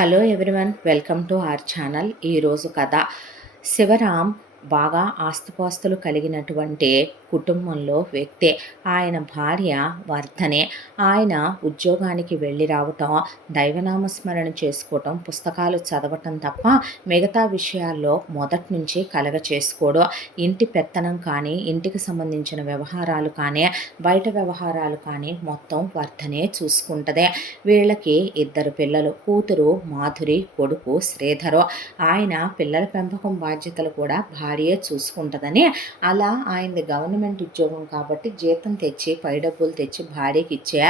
Hello everyone, welcome to our channel. ఈరోజు కథ. శివరాం బాగా ఆస్తుపాస్తులు కలిగినటువంటి కుటుంబంలో వ్యక్తే. ఆయన భార్య వర్ధనే. ఆయన ఉద్యోగానికి వెళ్ళి రావటం, దైవనామస్మరణ చేసుకోవటం, పుస్తకాలు చదవటం తప్ప మిగతా విషయాల్లో మొదటి నుంచి కలగ చేసుకోడు. ఇంటి పెత్తనం కానీ, ఇంటికి సంబంధించిన వ్యవహారాలు కానీ, బయట వ్యవహారాలు కానీ మొత్తం వర్ధనే చూసుకుంటదే. వీళ్ళకి ఇద్దరు పిల్లలు, కూతురు మాధురి, కొడుకు శ్రీధరు. ఆయన పిల్లల పెంపకం బాధ్యతలు కూడా భార్యే చూసుకుంటుందని, అలా ఆయనది గవర్నమెంట్ ఉద్యోగం కాబట్టి జీతం తెచ్చి పై డబ్బులు తెచ్చి భార్యకి ఇచ్చే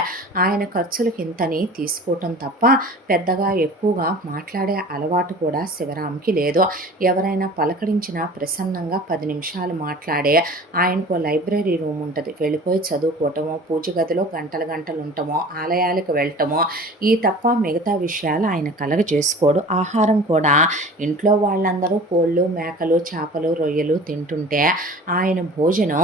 ఆయన ఖర్చులకి ఇంతని తీసుకోవటం తప్ప పెద్దగా ఎక్కువగా మాట్లాడే అలవాటు కూడా శివరాంకి లేదు. ఎవరైనా పలకరించినా ప్రసన్నంగా 10 నిమిషాలు మాట్లాడే ఆయనకు లైబ్రరీ రూమ్ ఉంటుంది, వెళ్ళిపోయి చదువుకోవటమో, పూజ గదిలో గంటలు గంటలు ఉండటమో, ఆలయాలకు వెళ్ళటమో, ఈ తప్ప మిగతా విషయాలు ఆయన కలగ చేసుకోడు. ఆహారం కూడా ఇంట్లో వాళ్ళందరూ కోళ్ళు, మేకలు, చేపలు, రొయ్యలు తింటుంటే ఆయన భోజనం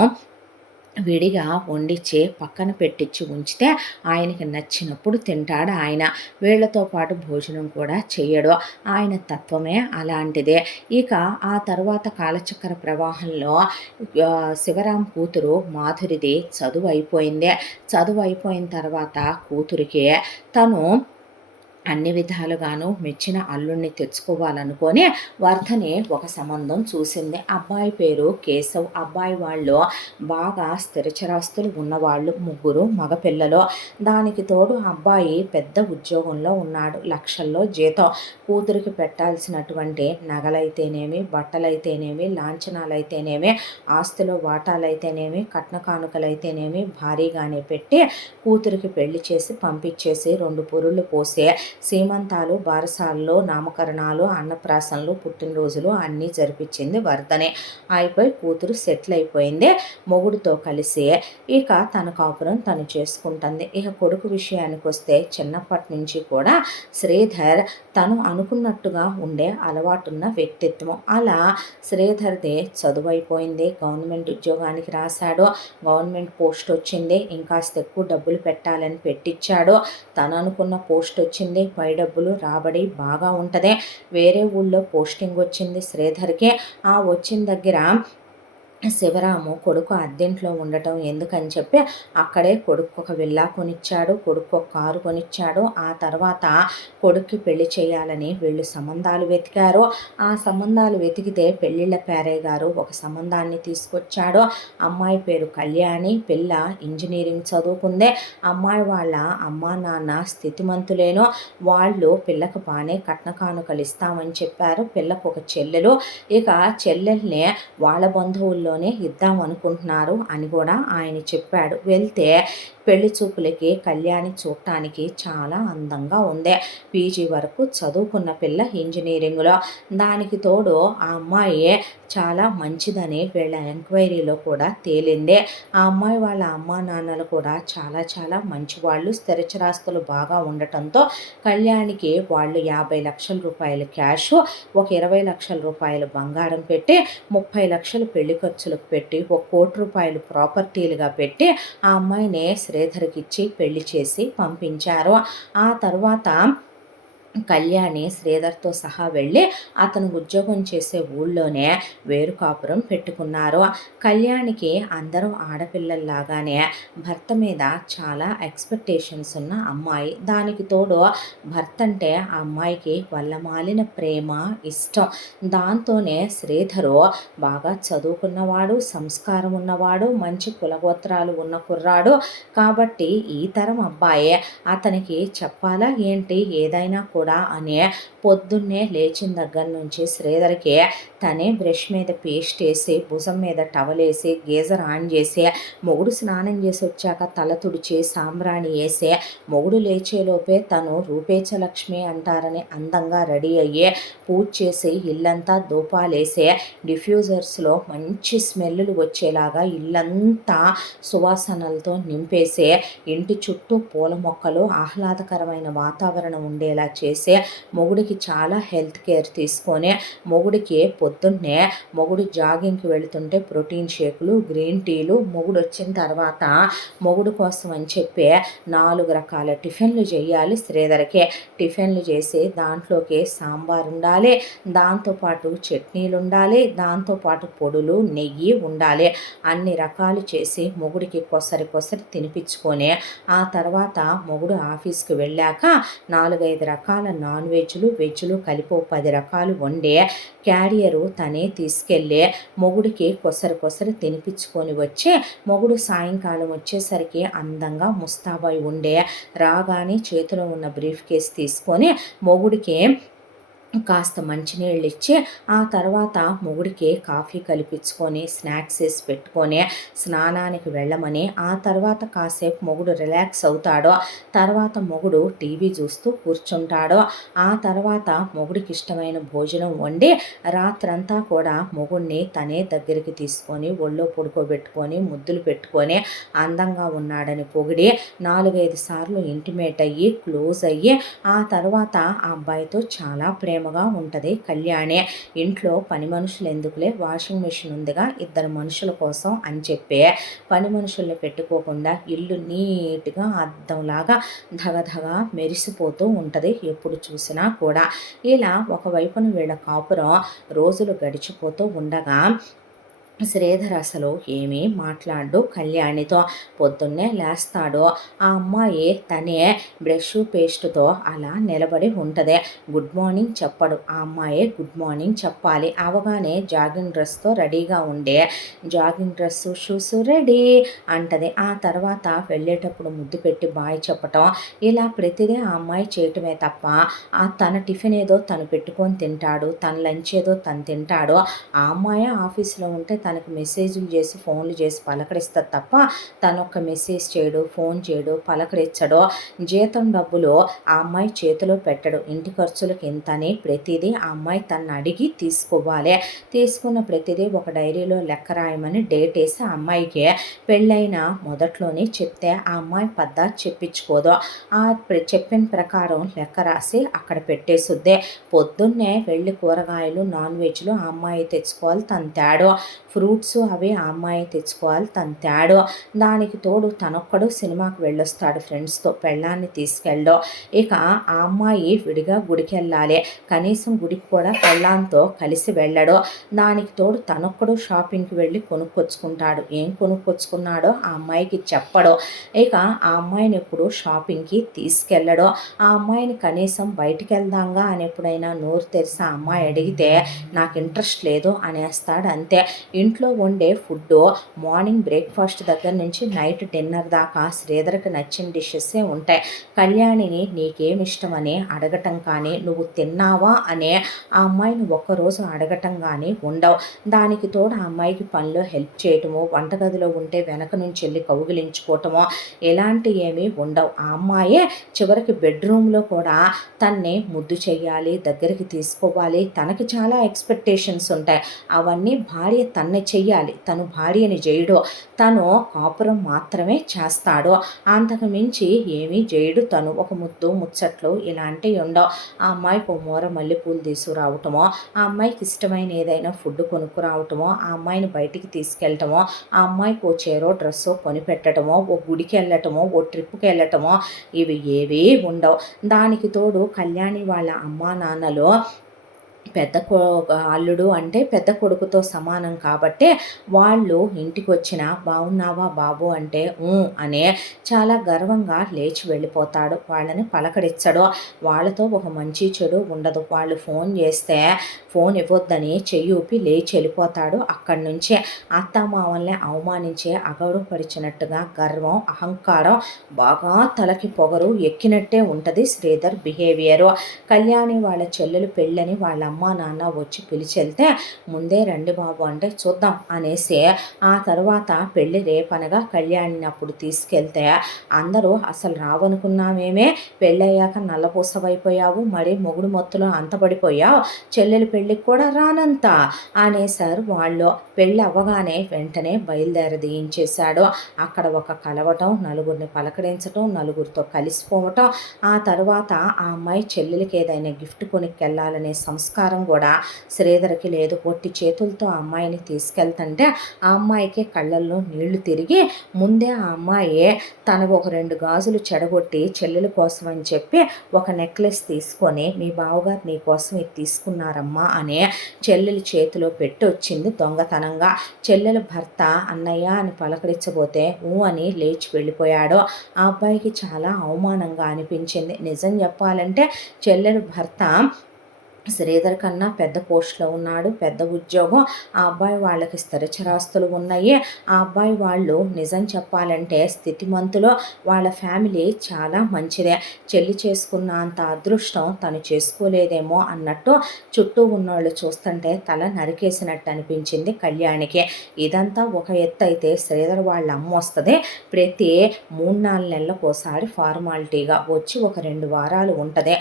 విడిగా వండిచ్చి పక్కన పెట్టించి ఉంచితే ఆయనకి నచ్చినప్పుడు తింటాడు. ఆయన వీళ్లతో పాటు భోజనం కూడా చెయ్యడు. ఆయన తత్వమే అలాంటిదే. ఇక ఆ తర్వాత కాలచక్ర ప్రవాహంలో శివరాం కూతురు మాధురిది చదువు అయిపోయింది. చదువు అయిపోయిన తర్వాత కూతురికి తను అన్ని విధాలుగాను మెచ్చిన అల్లుణ్ణి తెచ్చుకోవాలనుకొని వర్ధనే ఒక సంబంధం చూసింది. అబ్బాయి పేరు కేశవ్. అబ్బాయి వాళ్ళు బాగా స్థిరచరాస్తులు ఉన్నవాళ్ళు, ముగ్గురు మగపిల్లలు. దానికి తోడు అబ్బాయి పెద్ద ఉద్యోగంలో ఉన్నాడు, లక్షల్లో జీతం. కూతురికి పెట్టాల్సినటువంటి నగలైతేనేమి, బట్టలైతేనేమి, లాంఛనాలైతేనేమి, ఆస్తిలో వాటాలైతేనేమి, కట్న కానుకలైతేనేమి భారీగానే పెట్టి కూతురికి పెళ్లి చేసి పంపించేసి 2 పురుళ్ళు పోసే సీమంతాలు, బారసాలలో, నామకరణాలు, అన్నప్రాసనలు, పుట్టినరోజులు అన్నీ జరిపించింది వర్ధనే. అయిపోయి కూతురు సెటిల్ అయిపోయింది మొగుడుతో కలిసి. ఇక తన కాపురం తను చేసుకుంటుంది. ఇక కొడుకు విషయానికి వస్తే చిన్నప్పటి నుంచి కూడా శ్రీధర్ తను అనుకున్నట్టుగా ఉండే అలవాటున్న వ్యక్తిత్వం. అలా శ్రీధర్దే చదువు అయిపోయింది, గవర్నమెంట్ ఉద్యోగానికి రాశాడు, గవర్నమెంట్ పోస్ట్ వచ్చింది, ఇంకాస్త ఎక్కువ డబ్బులు పెట్టాలని పెట్టించాడు. తను అనుకున్న పోస్ట్ వచ్చింది, పై డబ్బులు రాబడి బాగా ఉంటుంది. వేరే ఊళ్ళో పోస్టింగ్ వచ్చింది శ్రీధర్కి. ఆ వచ్చిన దగ్గర శివరాము కొడుకు అద్దెంట్లో ఉండటం ఎందుకని చెప్పి అక్కడే కొడుకు ఒక విల్లా కొనిచ్చాడు, కొడుకు ఒక కారు కొనిచ్చాడు. ఆ తర్వాత కొడుక్కి పెళ్లి చేయాలని వీళ్ళు సంబంధాలు వెతికారు. ఆ సంబంధాలు వెతికితే పెళ్ళిళ్ళ పేరయ్య గారు ఒక సంబంధాన్ని తీసుకొచ్చాడు. అమ్మాయి పేరు కళ్యాణి, పిల్ల ఇంజనీరింగ్ చదువుకుందే. అమ్మాయి వాళ్ళ అమ్మా నాన్న స్థితిమంతులేను, వాళ్ళు పిల్లకు బాగానే కట్న కానుకలు ఇస్తామని చెప్పారు. పిల్లకు ఒక చెల్లెలు, ఇక చెల్లెల్ని వాళ్ళ బంధువుల్లోనే ఇద్దాం అనుకుంటున్నారు అని కూడా ఆయన చెప్పాడు. వెళ్తే పెళ్లి చూపులకి కళ్యాణి చూడటానికి చాలా అందంగా ఉంది. పీజీ వరకు చదువుకున్న పిల్ల ఇంజనీరింగ్లో. దానికి తోడు ఆ అమ్మాయి చాలా మంచిదని వీళ్ళ ఎంక్వైరీలో కూడా తేలిందే. ఆ అమ్మాయి వాళ్ళ అమ్మా నాన్నలు కూడా చాలా చాలా మంచివాళ్ళు, స్థిరచరాస్తులు బాగా ఉండటంతో కళ్యాణికి వాళ్ళు 50 లక్షల రూపాయలు క్యాష్, ఒక 20 లక్షల రూపాయలు బంగారం పెట్టి, 30 లక్షలు పెళ్లి ఖర్చులకు పెట్టి, 1 కోటి రూపాయలు ప్రాపర్టీలుగా పెట్టి ఆ అమ్మాయిని శ్రీధర్కి ఇచ్చి పెళ్లి చేసి పంపించారు. ఆ తర్వాత కళ్యాణి శ్రీధర్తో సహా వెళ్ళి అతను ఉద్యోగం చేసే ఊళ్ళోనే వేరు కాపురం పెట్టుకున్నారు. కళ్యాణికి అందరూ ఆడపిల్లల్లాగానే భర్త మీద చాలా ఎక్స్పెక్టేషన్స్ ఉన్న అమ్మాయి. దానికి తోడు భర్త అంటే ఆ అమ్మాయికి వల్లమాలిన ప్రేమ, ఇష్టం. దాంతోనే శ్రీధరు బాగా చదువుకున్నవాడు, సంస్కారం ఉన్నవాడు, మంచి కులగోత్రాలు ఉన్న కుర్రాడు. కాబట్టి ఈ తరం అబ్బాయే అతనికి చెప్పాలా ఏంటి ఏదైనా కూడా అని పొద్దున్నే లేచిన దగ్గర నుంచి శ్రీధర్కి తనే బ్రష్ మీద పేస్ట్ వేసి, భుజం మీద టవల్ వేసి, గీజర్ ఆన్ చేసి, మొగుడు స్నానం చేసి వచ్చాక తల తుడిచి సాంబ్రాణి వేసి, మొగుడు లేచేలోపే తను రూపేచలక్ష్మి అంటారని అందంగా రెడీ అయ్యి పూజ చేసి ఇల్లంతా ధూపాలేసి డిఫ్యూజర్స్లో మంచి స్మెల్లు వచ్చేలాగా ఇల్లంతా సువాసనలతో నింపేసి, ఇంటి చుట్టూ పూల మొక్కలు, ఆహ్లాదకరమైన వాతావరణం ఉండేలా చేసి చేసి మొగుడికి చాలా హెల్త్ కేర్ తీసుకొని మొగుడికి పొద్దున్నే మొగుడు జాగింగ్కి వెళుతుంటే ప్రోటీన్ షేకులు, గ్రీన్ టీలు, మొగుడు వచ్చిన తర్వాత మొగుడు కోసం అని చెప్పి 4 రకాల టిఫిన్లు చేయాలి శ్రీధర్కి. టిఫిన్లు చేసి దాంట్లోకి సాంబార్ ఉండాలి, దాంతోపాటు చట్నీలు ఉండాలి, దాంతోపాటు పొడులు, నెయ్యి ఉండాలి. అన్ని రకాలు చేసి మొగుడికి కొసరి కొసరి తినిపించుకొని ఆ తర్వాత మొగుడు ఆఫీస్కి వెళ్ళాక 4-5 రకాల నాన్ వెజ్లు, వెజ్లు కలిపి 10 రకాలు వండి క్యారియరు తనే తీసుకెళ్ళి మొగుడికి కొసరి కొసరి తినిపించుకొని వచ్చి మొగుడు సాయంకాలం వచ్చేసరికి అందంగా ముస్తాబై ఉండే రాగానే చేతిలో ఉన్న బ్రీఫ్ కేస్ తీసుకొని మొగుడికి కాస్త మంచినీళ్ళు ఇచ్చి ఆ తర్వాత మొగుడికి కాఫీ కలిపించుకొని స్నాక్స్ వేసి పెట్టుకొని స్నానానికి వెళ్ళమని ఆ తర్వాత కాసేపు మొగుడు రిలాక్స్ అవుతాడో తర్వాత మొగుడు టీవీ చూస్తూ కూర్చుంటాడో ఆ తర్వాత మొగుడికి ఇష్టమైన భోజనం వండి రాత్రంతా కూడా మొగుడిని తనే దగ్గరికి తీసుకొని ఒళ్ళో పడుకోబెట్టుకొని ముద్దులు పెట్టుకొని అందంగా ఉన్నాడని పొగిడి 4-5 సార్లు ఇంటిమేట్ అయ్యి క్లోజ్ అయ్యి ఆ తర్వాత ఆ అబ్బాయితో చాలా ప్రేమగా ఉంటుంది కళ్యాణి. ఇంట్లో పని మనుషులు ఎందుకులే, వాషింగ్ మిషన్ ఉందిగా 2 మనుషుల కోసం అని చెప్పి పని మనుషుల్ని పెట్టుకోకుండా ఇల్లు నీట్గా అద్దంలాగా ధగధగ మెరిసిపోతూ ఉంటుంది ఎప్పుడు చూసినా కూడా. ఇలా ఒకవైపున వీళ్ళ కాపురం రోజులు గడిచిపోతూ ఉండగా శ్రీధర్ అసలు ఏమీ మాట్లాడు కళ్యాణితో. పొద్దున్నే లేస్తాడు, ఆ అమ్మాయి తనే బ్రష్ పేస్ట్తో అలా నిలబడి ఉంటుంది. గుడ్ మార్నింగ్ చెప్పడు, ఆ అమ్మాయి గుడ్ మార్నింగ్ చెప్పాలి. అవగానే జాగింగ్ డ్రెస్తో రెడీగా ఉండే జాగింగ్ డ్రెస్ షూస్ రెడీ అంటది. ఆ తర్వాత వెళ్ళేటప్పుడు ముద్దు పెట్టి బాయ్ చెప్పటం ఇలా ప్రతిదీ ఆ అమ్మాయి చేయటమే తప్ప తన టిఫిన్ ఏదో తను పెట్టుకొని తింటాడు, తన లంచ్ ఏదో తను తింటాడు. ఆ అమ్మాయి ఆఫీస్లో ఉంటే తనకు మెసేజ్లు చేసి ఫోన్లు చేసి పలకరిస్తుంది తప్ప తను ఒక్క మెసేజ్ చేయడు, ఫోన్ చేయడు, పలకరించడు. జీతం డబ్బులు ఆ అమ్మాయి చేతిలో పెట్టడు. ఇంటి ఖర్చులకు ఇంతని ప్రతిదీ ఆ అమ్మాయి తను అడిగి తీసుకోవాలి. తీసుకున్న ప్రతిదీ ఒక డైరీలో లెక్క రాయమని డేట్ వేసి ఆ అమ్మాయికి పెళ్ళైన మొదట్లోనే చెప్తే ఆ అమ్మాయి పద్ధతి చెప్పించుకోదు. ఆ చెప్పిన ప్రకారం లెక్క రాసి అక్కడ పెట్టేసుద్దే. పొద్దున్నే వెళ్ళి కూరగాయలు నాన్ వెజ్లు ఆ అమ్మాయి తెచ్చుకోవాలి తను తేడు, ఫ్రూట్స్ అవి ఆ అమ్మాయి తెచ్చుకోవాలి తను తేడు. దానికి తోడు తనొక్కడు సినిమాకి వెళ్ళొస్తాడు ఫ్రెండ్స్తో, పెళ్ళాన్ని తీసుకెళ్ళడం. ఇక ఆ అమ్మాయి విడిగా గుడికి వెళ్ళాలి, కనీసం గుడికి కూడా పెళ్ళాంతో కలిసి వెళ్ళడు. దానికి తోడు తనొక్కడు షాపింగ్కి వెళ్ళి కొనుక్కొచ్చుకుంటాడు. ఏం కొనుక్కొచ్చుకున్నాడో ఆ అమ్మాయికి చెప్పడు. ఇక ఆ అమ్మాయిని ఎప్పుడు షాపింగ్కి తీసుకెళ్ళడు. ఆ అమ్మాయిని కనీసం బయటికి వెళ్దాంగా అని ఎప్పుడైనా నోరు తెరిసి ఆ అమ్మాయి అడిగితే నాకు ఇంట్రెస్ట్ లేదు అనేస్తాడు అంతే. ఇంట్లో వండే ఫుడ్ మార్నింగ్ బ్రేక్ఫాస్ట్ దగ్గర నుంచి నైట్ డిన్నర్ దాకా శ్రీధర్కి నచ్చిన డిషెస్సే ఉంటాయి. కళ్యాణిని నీకేమి ఇష్టమని అడగటం కానీ నువ్వు తిన్నావా అనే ఆ అమ్మాయిని ఒక్కరోజు అడగటం కానీ ఉండవు. దానికి తోడు ఆ అమ్మాయికి పనిలో హెల్ప్ చేయటమో, వంటగదిలో ఉంటే వెనక నుంచి వెళ్ళి కౌగిలించుకోవటమో ఇలాంటి ఏమీ ఉండవు. ఆ అమ్మాయే చివరికి బెడ్రూమ్లో కూడా తన్ని ముద్దు చెయ్యాలి, దగ్గరికి తీసుకోవాలి, తనకి చాలా ఎక్స్పెక్టేషన్స్ ఉంటాయి. అవన్నీ భార్య తన్నే చెయ్యాలి, తను భార్యని చేయడు. తను కాపురం మాత్రమే చేస్తాడు, అంతకు మించి ఏమీ చేయడు. తను ఒక ముద్దు ముచ్చట్లు ఇలాంటివి ఉండవు. ఆ అమ్మాయికి ఓ మూర మల్లెపూలు తీసుకురావటమో, ఆ అమ్మాయికి ఇష్టమైన ఏదైనా ఫుడ్ కొనుక్కురావటమో, ఆ అమ్మాయిని బయటికి తీసుకెళ్ళటమో, ఆ అమ్మాయికి ఓ చీరో డ్రెస్సో కొనిపెట్టడమో, ఓ గుడికి వెళ్ళటమో, ఓ ట్రిప్కి వెళ్ళటమో ఇవి ఏవీ ఉండవు. దానికి తోడు కళ్యాణి వాళ్ళ అమ్మా నాన్నలు పెద్ద అల్లుడు అంటే పెద్ద కొడుకుతో సమానం కాబట్టి వాళ్ళు ఇంటికి వచ్చిన బాగున్నావా బాబు అంటే అనే చాలా గర్వంగా లేచి వెళ్ళిపోతాడు. వాళ్ళని పలకరించడు. వాళ్ళతో ఒక మంచి చెడు ఉండదు. వాళ్ళు ఫోన్ చేస్తే ఫోన్ ఇవ్వొద్దని చెయ్యి ఊపి లేచి వెళ్ళిపోతాడు. అక్కడి నుంచే అత్తామామల్ని అవమానించే అగౌరవపరిచినట్టుగా గర్వం, అహంకారం బాగా తలకి పొగరు ఎక్కినట్టే ఉంటుంది శ్రీధర్ బిహేవియరు. కళ్యాణి వాళ్ళ చెల్లెలు పెళ్ళని వాళ్ళ అమ్మ నాన్న వచ్చి పిలిచెళ్తే ముందే రండి బాబు అంటే చూద్దాం అనేసి ఆ తర్వాత పెళ్లి రేపనగా కళ్యాణిని అప్పుడు తీసుకెళ్తే అందరూ అసలు రావనుకున్నామేమే, పెళ్ళయ్యాక నల్లపూసవైపోయావు, మరి మొగుడు మొత్తులో అంతపడిపోయావు, చెల్లెలి పెళ్ళికి కూడా రానంత అనేసారు వాళ్ళు. పెళ్ళి అవ్వగానే వెంటనే బయలుదేరదీయించేశాడు. అక్కడ ఒక కలవటం, నలుగురిని పలకరించటం, నలుగురితో కలిసిపోవటం, ఆ తర్వాత ఆ అమ్మాయి చెల్లెలికి ఏదైనా గిఫ్ట్ కొనుక్కెళ్ళాలనే సంస్కారం కూడా శ్రీధర్కి లేదు. పొట్టి చేతులతో ఆ అమ్మాయిని తీసుకెళ్తుంటే ఆ అమ్మాయికి కళ్ళల్లో నీళ్లు తిరిగి ముందే ఆ అమ్మాయి తనకు ఒక 2 గాజులు చెడగొట్టి చెల్లెల కోసం అని చెప్పి ఒక నెక్లెస్ తీసుకొని మీ బావగారు నీ కోసం ఇది తీసుకున్నారమ్మా అని చెల్లెలి చేతిలో పెట్టి వచ్చింది దొంగతనంగా. చెల్లెల భర్త అన్నయ్య అని పలకరించబోతే అని లేచి వెళ్ళిపోయాడు. ఆ అబ్బాయికి చాలా అవమానంగా అనిపించింది. నిజం చెప్పాలంటే చెల్లెల భర్త శ్రీధర్ కన్నా పెద్ద పోస్ట్లో ఉన్నాడు, పెద్ద ఉద్యోగం. ఆ అబ్బాయి వాళ్ళకి స్థిరచరాస్తులు ఉన్నాయి. ఆ అబ్బాయి వాళ్ళు నిజం చెప్పాలంటే స్థితిమంతులు. వాళ్ళ ఫ్యామిలీ చాలా మంచిదే. చెల్లి చేసుకున్న అంత అదృష్టం తను చేసుకోలేదేమో అన్నట్టు చుట్టూ ఉన్నోళ్ళు చూస్తుంటే తల నరికేసినట్టు అనిపించింది కళ్యాణికి. ఇదంతా ఒక ఎత్తు అయితే శ్రీధర్ వాళ్ళ అమ్మ వస్తుంది. ప్రతి 3-4 నెలలకోసారి ఫార్మాలిటీగా వచ్చి ఒక 2 వారాలు ఉంటుంది.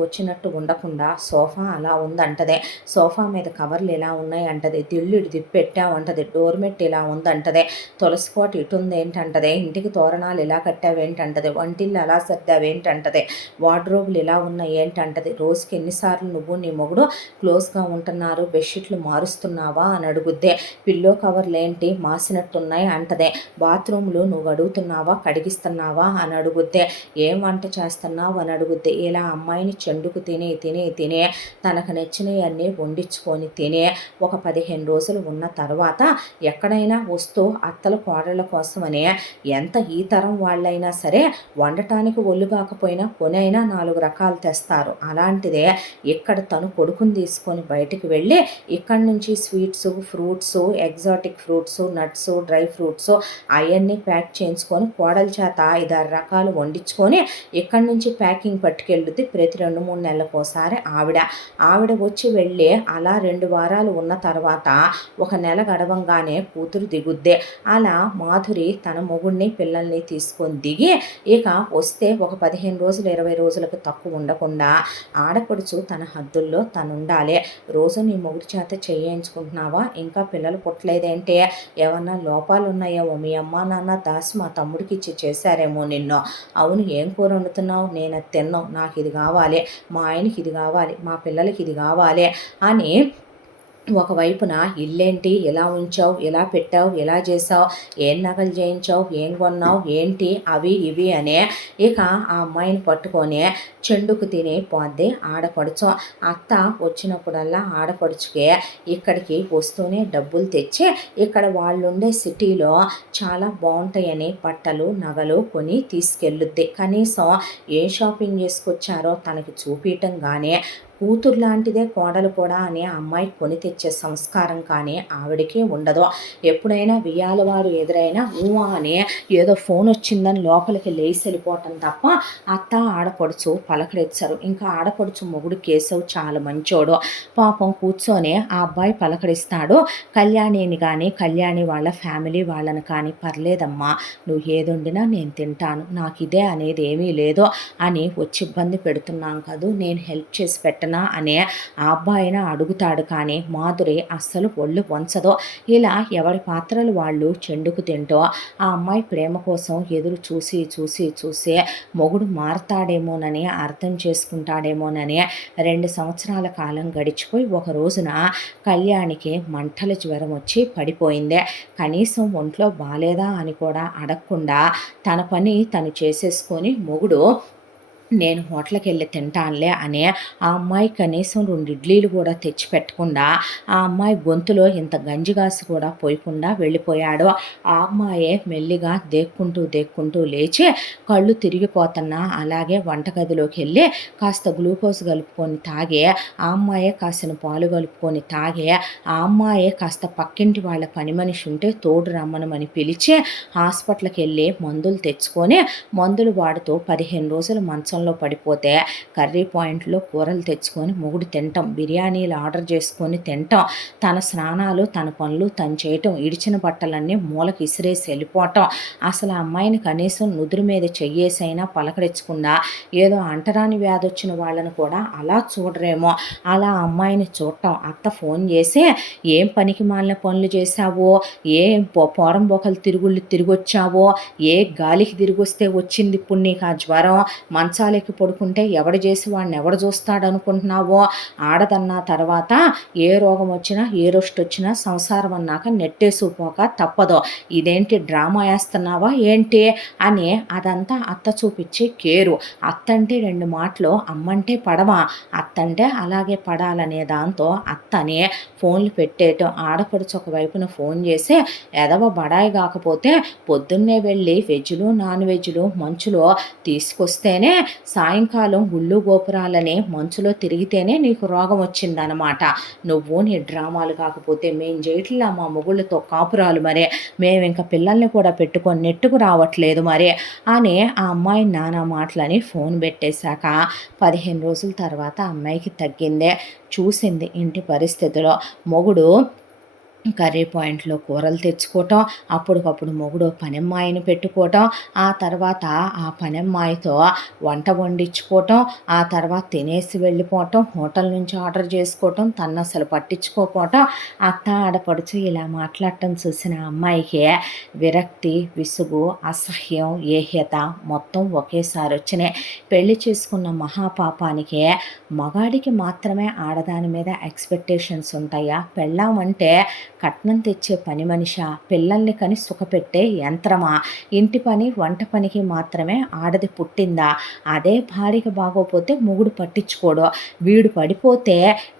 వచ్చినట్టు ఉండకుండా సోఫా అలా ఉందంటదే, సోఫా మీద కవర్లు ఇలా ఉన్నాయి అంటది, దిళ్ళు ఇటు తిప్పెట్టామంటది, డోర్మెట్ ఇలా ఉందంటదే, తులసి కోట ఇటు ఉంది ఏంటంటదే, ఇంటికి తోరణాలు ఇలా కట్టావేంటంటది, వంటిల్లు అలా సర్దావేంటంటదే, వార్డ్రోబులు ఇలా ఉన్నాయి ఏంటంటది, రోజుకి ఎన్నిసార్లు నువ్వు నీ మొగుడు క్లోజ్గా ఉంటున్నారు, బెడ్షీట్లు మారుస్తున్నావా అని అడుగుద్దే, పిల్లో కవర్లు ఏంటి మాసినట్టున్నాయి అంటదే, బాత్రూమ్లు నువ్వు అడుగుతున్నావా కడిగిస్తున్నావా అని అడుగుద్దే, ఏం వంట చేస్తున్నావు అని అడుగుద్దే. ఇలా అమ్మాయిని చెండుకు తిని తిని తిని తనకు నచ్చినవన్నీ వండించుకొని తినే ఒక 15 రోజులు ఉన్న తర్వాత ఎక్కడైనా వస్తూ అత్తల కోడళ్ళ కోసమని ఎంత ఈ తరం వాళ్ళైనా సరే వండటానికి ఒళ్ళు కాకపోయినా కొనైనా 4 రకాలు తెస్తారు. అలాంటిదే ఇక్కడ తను కొడుకుని తీసుకొని బయటికి వెళ్ళి ఇక్కడి నుంచి sweets, fruits, exotic fruits, nuts, dry fruits అవన్నీ ప్యాక్ చేయించుకొని కోడల చేత 5-6 రకాలు వండించుకొని ఇక్కడి నుంచి ప్యాకింగ్ పట్టుకెళ్ళుద్ది ప్రతి 2-3 నెలలకోసారి ఆవిడ వచ్చి వెళ్ళి అలా 2 వారాలు ఉన్న తర్వాత ఒక నెల గడవంగానే కూతురు దిగుద్దే. అలా మాధురి తన మొగుడిని పిల్లల్ని తీసుకొని దిగి ఇక వస్తే ఒక 15 రోజులు 20 రోజులకు తక్కువ ఉండకుండా ఆడపడుచు తన హద్దుల్లో తనుండాలి. రోజు నీ మొగుడి చేత చేయించుకుంటున్నావా, ఇంకా పిల్లలు పుట్టలేదేంటే, ఏమన్నా లోపాలు ఉన్నాయేమో, మీ అమ్మ నాన్న దాసి మా తమ్ముడికి ఇచ్చి చేశారేమో నిన్ను, అవును ఏం కూర వండుతున్నావు, నేను అది తిన్నావు, నాకు ఇది కావాలి, మా ఆయనకి ఇది కావాలి, మా పిల్లలకి ఇది కావాలి అని ఒకవైపున ఇల్లేంటి ఎలా ఉంచావు, ఎలా పెట్టావు, ఎలా చేసావు, ఏం నగలు చేయించావు, ఏం కొన్నావు, ఏంటి అవి ఇవి అనే ఇక ఆ అమ్మాయిని పట్టుకొని చెండుకు తిని పోద్ది ఆడపడుచు. అత్త వచ్చినప్పుడల్లా ఆడపడుచుకే ఇక్కడికి వస్తూనే డబ్బులు తెచ్చి ఇక్కడ వాళ్ళుండే సిటీలో చాలా బాగుంటాయని బట్టలు నగలు కొని తీసుకెళ్ళుద్ది. కనీసం ఏ షాపింగ్ చేసుకొచ్చారో తనకి చూపించటం కానీ కూతురు లాంటిదే కోడలు కూడా అని అమ్మాయి కొని తెచ్చే సంస్కారం కానీ ఆవిడకి ఉండదు. ఎప్పుడైనా వియ్యాలవాడు ఎదురైనా అని ఏదో ఫోన్ వచ్చిందని లోపలికి లేచి వెళ్ళిపోవటం తప్ప అత్త ఆడపడుచు పలకరించరు. ఇంకా ఆడపడుచు మొగుడు కేశవ్ చాలా మంచోడు. పాపం కూర్చొని ఆ అబ్బాయి పలకరిస్తాడు. కళ్యాణిని కానీ కళ్యాణి వాళ్ళ ఫ్యామిలీ వాళ్ళని కానీ పర్లేదమ్మా, నువ్వు ఏదొండినా నేను తింటాను, నాకు ఇదే అనేది ఏమీ లేదు అని వచ్చి ఇబ్బంది పెడుతున్నాం కదూ, నేను హెల్ప్ చేసి పెట్టనా అనే ఆ అబ్బాయిన అడుగుతాడు. కానీ మాధురి అస్సలు ఒళ్ళు వంచదు. ఇలా ఎవరి పాత్రలు వాళ్ళు చెండుకు తింటూ ఆ అమ్మాయి ప్రేమ కోసం ఎదురు చూసి చూసి చూసి మొగుడు మారతాడేమోనని అర్థం చేసుకుంటాడేమోనని 2 సంవత్సరాల కాలం గడిచిపోయి ఒక రోజున కళ్యాణికి మంటల జ్వరం వచ్చి పడిపోయింది. కనీసం ఒంట్లో బాలేదా అని కూడా అడగకుండా తన పని తను చేసేసుకొని మొగుడు నేను హోటల్కి వెళ్ళి తింటానులే అని ఆ అమ్మాయి కనీసం 2 ఇడ్లీలు కూడా తెచ్చి పెట్టకుండా ఆ అమ్మాయి గొంతులో ఇంత గంజిగాసు కూడా పోయకుండా వెళ్ళిపోయాడు. ఆ అమ్మాయే మెల్లిగా దేక్కుంటూ లేచి కళ్ళు తిరిగిపోతున్నా అలాగే వంటగదిలోకి వెళ్ళి కాస్త గ్లూకోజ్ కలుపుకొని తాగి ఆ అమ్మాయే కాసిన పాలు కలుపుకొని తాగి ఆ అమ్మాయే కాస్త పక్కింటి వాళ్ళ పని మనిషి ఉంటే తోడు రమ్మనమని పిలిచి హాస్పిటల్కి వెళ్ళి మందులు తెచ్చుకొని మందులు వాడుతూ 15 రోజులు మంచంలో మంచంలో పడిపోతే కర్రీ పాయింట్‌లో కూరలు తెచ్చుకొని మొగుడు తినటం, బిర్యానీలు ఆర్డర్ చేసుకొని తినటం, తన స్నానాలు, తన పనులు తను చేయటం, ఇడిచిన బట్టలన్నీ మూలకి ఇసిరేసి వెళ్ళిపోవటం. అసలు ఆ అమ్మాయిని కనీసం నుదురు మీద చెయ్యేసైనా పలకరించకుండా ఏదో అంటరాని వ్యాధొచ్చిన వాళ్ళని కూడా అలా చూడరేమో, అలా ఆ అమ్మాయిని చూడటం. అత్త ఫోన్ చేసి, "ఏం పనికిమాలిన పనులు చేశావో, ఏం పోరంబోకలు తిరుగుళ్ళు తిరిగొచ్చావో, ఏ గాలికి తిరిగొస్తే వచ్చింది ఇప్పుడు నీకు ఆ జ్వరం, మంచాలెక్కి పడుకుంటే ఎవడు చేసి వాడిని ఎవడు చూస్తాడనుకుంటున్నావో, ఆడదన్న తర్వాత ఏ రోగం వచ్చినా ఏ రొష్టొచ్చినా సంసారం అన్నాక నెట్టేసుకుపోక తప్పదు, ఇదేంటి డ్రామా వేస్తున్నావా ఏంటి" అని అదంతా అత్త చూపించి కేరు. అత్తంటే 2 మాటలు, అమ్మంటే పడవా, అత్తంటే అలాగే పడాలనే దాంతో అత్తని ఫోన్లు పెట్టేయటం. ఆడపడుచు ఒకవైపున ఫోన్ చేసి, ఎదవ బడాయి కాకపోతే పొద్దున్నే వెళ్ళి వెజ్‌లు, నాన్ వెజ్‌లు మంచులో తీసుకొస్తేనే సాయంకాలం గుళ్ళు గోపురాలని మంచులో తిరిగితేనే నీకు రోగం వచ్చిందనమాట. నువ్వు నీ డ్రామాలు కాకపోతే మేం చేయట్లా మా మొగుళ్ళతో కాపురాలు మరే, మేమింక పిల్లల్ని కూడా పెట్టుకొని నెట్టుకు రావట్లేదు మరే అని ఆ అమ్మాయి నానా మాటలని ఫోన్ పెట్టేశాక 15 రోజుల తర్వాత అమ్మాయికి తగ్గిందే. చూసింది ఇంటి పరిస్థితిలో మొగుడు కర్రీ పాయింట్‌లో కూరలు తెచ్చుకోవటం, అప్పటికప్పుడు మొగుడు పనమ్మాయిని పెట్టుకోవటం, ఆ తర్వాత ఆ పనమ్మాయితో వంట వండించుకోవటం, ఆ తర్వాత తినేసి వెళ్ళిపోవటం, హోటల్ నుంచి ఆర్డర్ చేసుకోవటం, తన్నసలు పట్టించుకోకపోవటం. అత్త, ఆడపడుచు ఇలా మాట్లాడటం చూసిన అమ్మాయికి విరక్తి, విసుగు, అసహ్యం, ఏహ్యత మొత్తం ఒకేసారి వచ్చినాయి. పెళ్లి చేసుకున్న మహాపాపానికి మగాడికి మాత్రమే ఆడదాని మీద ఎక్స్‌పెక్టేషన్స్ ఉంటాయా? పెళ్ళాం అంటే కట్నం తెచ్చే పని మనిషా, పిల్లల్ని కని సుఖపెట్టే యంత్రమా, ఇంటి పని వంట పనికి మాత్రమే ఆడది పుట్టిందా, అదే భార్యకి బాగోపోతే మొగుడు పట్టించుకోడు, వీడు పడిపోతే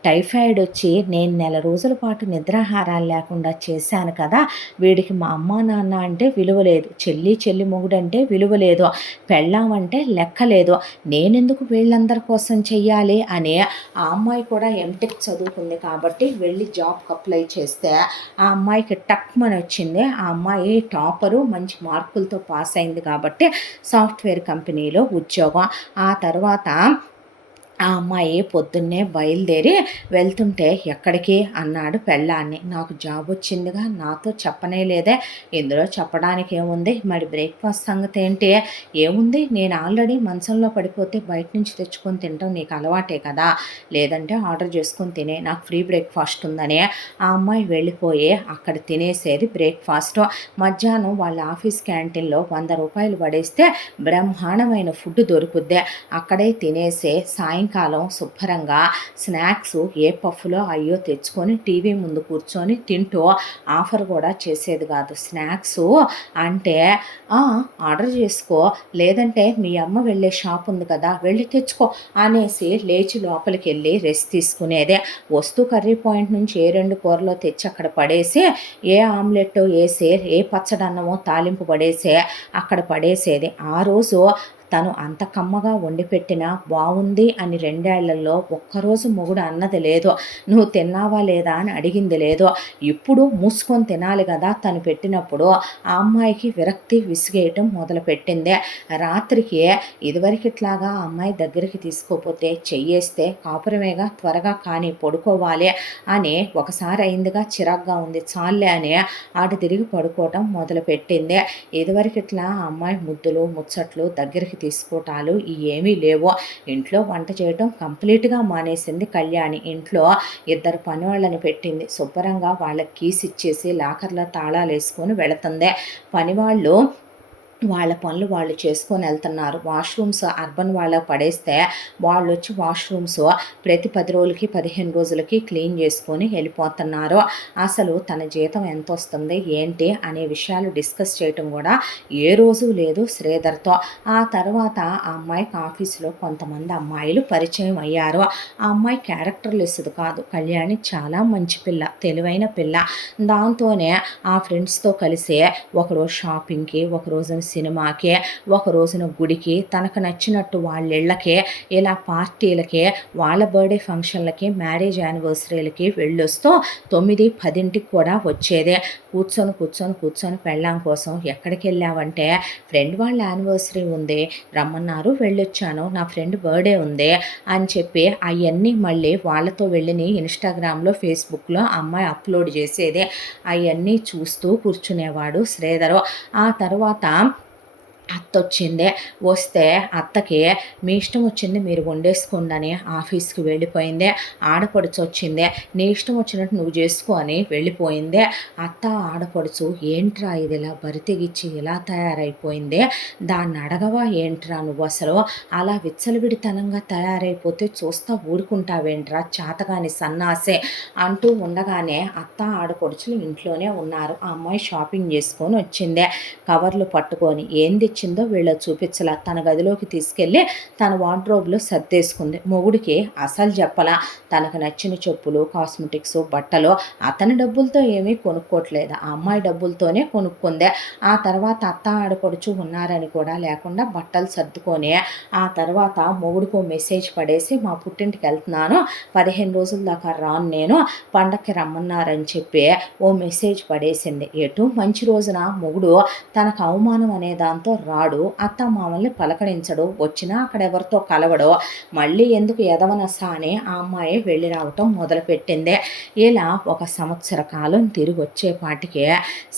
టైఫాయిడ్ వచ్చి నేను నెల రోజుల పాటు నిద్రాహారాలు లేకుండా చేశాను కదా, వీడికి మా అమ్మ నాన్న అంటే విలువ లేదు, చెల్లి మొగుడు అంటే విలువ లేదు, పెళ్ళాం అంటే లెక్క లేదు, నేనెందుకు వీళ్ళందరి కోసం చెయ్యాలి అని ఆ అమ్మాయి కూడా ఎంటెక్ చదువుకుంది కాబట్టి వెళ్ళి జాబ్కి అప్లై చేస్తే ఆ అమ్మాయికి టక్మని వచ్చింది. ఆ అమ్మాయి టాపరు, మంచి మార్కులతో పాస్ అయింది కాబట్టి సాఫ్ట్వేర్ కంపెనీలో ఉద్యోగం. ఆ తర్వాత ఆ అమ్మాయి పొద్దున్నే బయలుదేరి వెళ్తుంటే, "ఎక్కడికి?" అన్నాడు పెళ్ళాన్ని. "నాకు జాబ్ వచ్చిందిగా, నాతో చెప్పనే లేదే." "ఇందులో చెప్పడానికి ఏముంది, మరి బ్రేక్ఫాస్ట్ సంగతి ఏంటి?" "ఏముంది, నేను ఆల్రెడీ మంచంలో పడిపోతే బయట నుంచి తెచ్చుకొని తినటం నీకు అలవాటే కదా, లేదంటే ఆర్డర్ చేసుకొని తినే, నాకు ఫ్రీ బ్రేక్ఫాస్ట్ ఉందని." ఆ అమ్మాయి వెళ్ళిపోయి అక్కడ తినేసేది బ్రేక్ఫాస్ట్. మధ్యాహ్నం వాళ్ళ ఆఫీస్ క్యాంటీన్లో ₹100 పడేస్తే బ్రహ్మాండమైన ఫుడ్ దొరుకుద్ది, అక్కడే తినేసే సాయంకాలం శుభ్రంగా స్నాక్స్ ఏ పఫ్లో అయ్యో తెచ్చుకొని టీవీ ముందు కూర్చొని తింటూ ఆఫర్ కూడా చేసేది కాదు. స్నాక్స్ అంటే ఆర్డర్ చేసుకో, లేదంటే మీ అమ్మ వెళ్ళే షాప్ ఉంది కదా వెళ్ళి తెచ్చుకో అనేసి లేచి లోపలికి వెళ్ళి రెస్ట్ తీసుకునేదే. వస్తూ కర్రీ పాయింట్ నుంచి ఏ 2 కూరలో తెచ్చి అక్కడ పడేసి, ఏ ఆమ్లెట్ వేసి, ఏ పచ్చడన్నమో తాలింపు పడేసి అక్కడ పడేసేది. ఆ రోజు తను అంత కమ్మగా వండి పెట్టినా బావుంది అని 2 ఏళ్లలో ఒక్కరోజు మొగుడు అన్నది లేదు. నువ్వు తిన్నావా లేదా అని అడిగింది లేదు. ఇప్పుడు మూసుకొని తినాలి కదా తను పెట్టినప్పుడు. ఆ అమ్మాయికి విరక్తి, విసిగేయటం మొదలుపెట్టింది. రాత్రికి ఇదివరకిట్లాగా ఆ అమ్మాయి దగ్గరికి తీసుకోపోతే చెయ్యేస్తే కాపురమేగా త్వరగా కానీ పడుకోవాలి అని ఒకసారి అయిందిగా, చిరాగ్గా ఉంది చాలే అని అటు తిరిగి పడుకోవటం మొదలుపెట్టింది. ఇదివరకిట్లా ఆ అమ్మాయి ముద్దులు, ముచ్చట్లు, దగ్గరికి తీసుకోవటాలు ఏమీ లేవు. ఇంట్లో వంట చేయటం కంప్లీట్గా మానేసింది కళ్యాణి. ఇంట్లో 2 పనివాళ్ళని పెట్టింది. శుభ్రంగా వాళ్ళకి కీస్ ఇచ్చేసి లాకర్లో తాళాలు వేసుకొని వెళుతుంది. పనివాళ్ళు వాళ్ళ పనులు వాళ్ళు చేసుకొని వెళ్తున్నారు. వాష్రూమ్స్ అర్బన్ వాళ్ళకి పడేస్తే వాళ్ళొచ్చి వాష్రూమ్స్ ప్రతి 10 రోజులకి 15 రోజులకి క్లీన్ చేసుకొని వెళ్ళిపోతున్నారు. అసలు తన జీతం ఎంత వస్తుంది ఏంటి అనే విషయాలు డిస్కస్ చేయటం కూడా ఏ రోజు లేదు శ్రీధర్తో. ఆ తర్వాత ఆ అమ్మాయికి ఆఫీసులో కొంతమంది అమ్మాయిలు పరిచయం అయ్యారు. ఆ అమ్మాయి క్యారెక్టర్ లెస్ది కాదు, కళ్యాణి చాలా మంచి పిల్ల, తెలివైన పిల్ల. దాంతోనే ఆ ఫ్రెండ్స్తో కలిసి ఒకరోజు షాపింగ్కి, ఒకరోజు సినిమాకి, ఒక రోజున గుడికి, తనకు నచ్చినట్టు వాళ్ళిళ్ళకి, ఇలా పార్టీలకి, వాళ్ళ బర్త్‌డే ఫంక్షన్‌లకి, మ్యారేజ్ యానివర్సరీలకి వెళ్ళొస్తూ 9, 10కి కూడా వచ్చేదే. కూర్చొని పెళ్ళాం కోసం ఎక్కడికెళ్ళావంటే, ఫ్రెండ్ వాళ్ళ యానివర్సరీ ఉంది రమ్మన్నారు వెళ్ళొచ్చాను. నా ఫ్రెండ్ బర్త్‌డే ఉంది అని చెప్పి అయన్నీ మళ్ళీ వాళ్ళతో వెళ్ళినయి ఇన్‌స్టాగ్రామ్‌లో, ఫేస్‌బుక్‌లో అమ్మాయి అప్‌లోడ్ చేసేదే. అయన్నీ చూస్తూ కూర్చునేవాడు శ్రీధరు. ఆ తర్వాత అత్తొచ్చింది. వస్తే అత్తకి మీ ఇష్టం వచ్చింది మీరు వండేసుకోండని ఆఫీస్‌కి వెళ్ళిపోయింది. ఆడపడుచొచ్చింది. నీ ఇష్టం వచ్చినట్టు నువ్వు చేసుకో అని వెళ్ళిపోయింది. అత్త, ఆడపడుచు ఏంట్రా ఇదిలా బరితెగించి ఇలా తయారైపోయింది. దాన్నడగవా ఏంట్రా నువ్వసలు? అలా విచ్చలవిడితనంగా తయారైపోతే చూస్తా ఊరుకుంటావేంట్రా చాతగాని సన్నాసే అంటూ ఉండగానే అత్త, ఆడపడుచులు ఇంట్లోనే ఉన్నారు. ఆ అమ్మాయి షాపింగ్ చేసుకొని వచ్చింది. కవర్లు పట్టుకొని ఏం తెచ్చిందో వీళ్ళకి చూపించలా. తన గదిలోకి తీసుకెళ్ళి తన వార్డ్రోబ్‌లో సర్దేసుకుంది. మొగుడికి అసలు చెప్పలా. తనకు నచ్చిన చెప్పులు, కాస్మెటిక్స్, బట్టలు అతని డబ్బులతో ఏమీ కొనుక్కోవట్లేదు. ఆ అమ్మాయి డబ్బులతోనే కొనుక్కుంది. ఆ తర్వాత అత్త, ఆడపడుచు ఉన్నారని కూడా లేకుండా బట్టలు సర్దుకొని ఆ తర్వాత మొగుడికో మెసేజ్ పడేసి మా పుట్టింటికి వెళ్తున్నాను 15 రోజుల దాకా రాను నేను పండక్కి రమ్మన్నారని చెప్పి ఓ మెసేజ్ పడేసింది. ఎటు మంచి రోజున మొగుడు తనకు అవమానం అనే దాంతో రాడు, అత్తమామల్ని పలకరించడు, వచ్చినా అక్కడెవరితో కలవడు, మళ్ళీ ఎందుకు ఎదవనస అని ఆ అమ్మాయి వెళ్ళి రావటం మొదలుపెట్టింది. ఇలా ఒక సంవత్సర కాలం తిరిగి వచ్చేపాటికి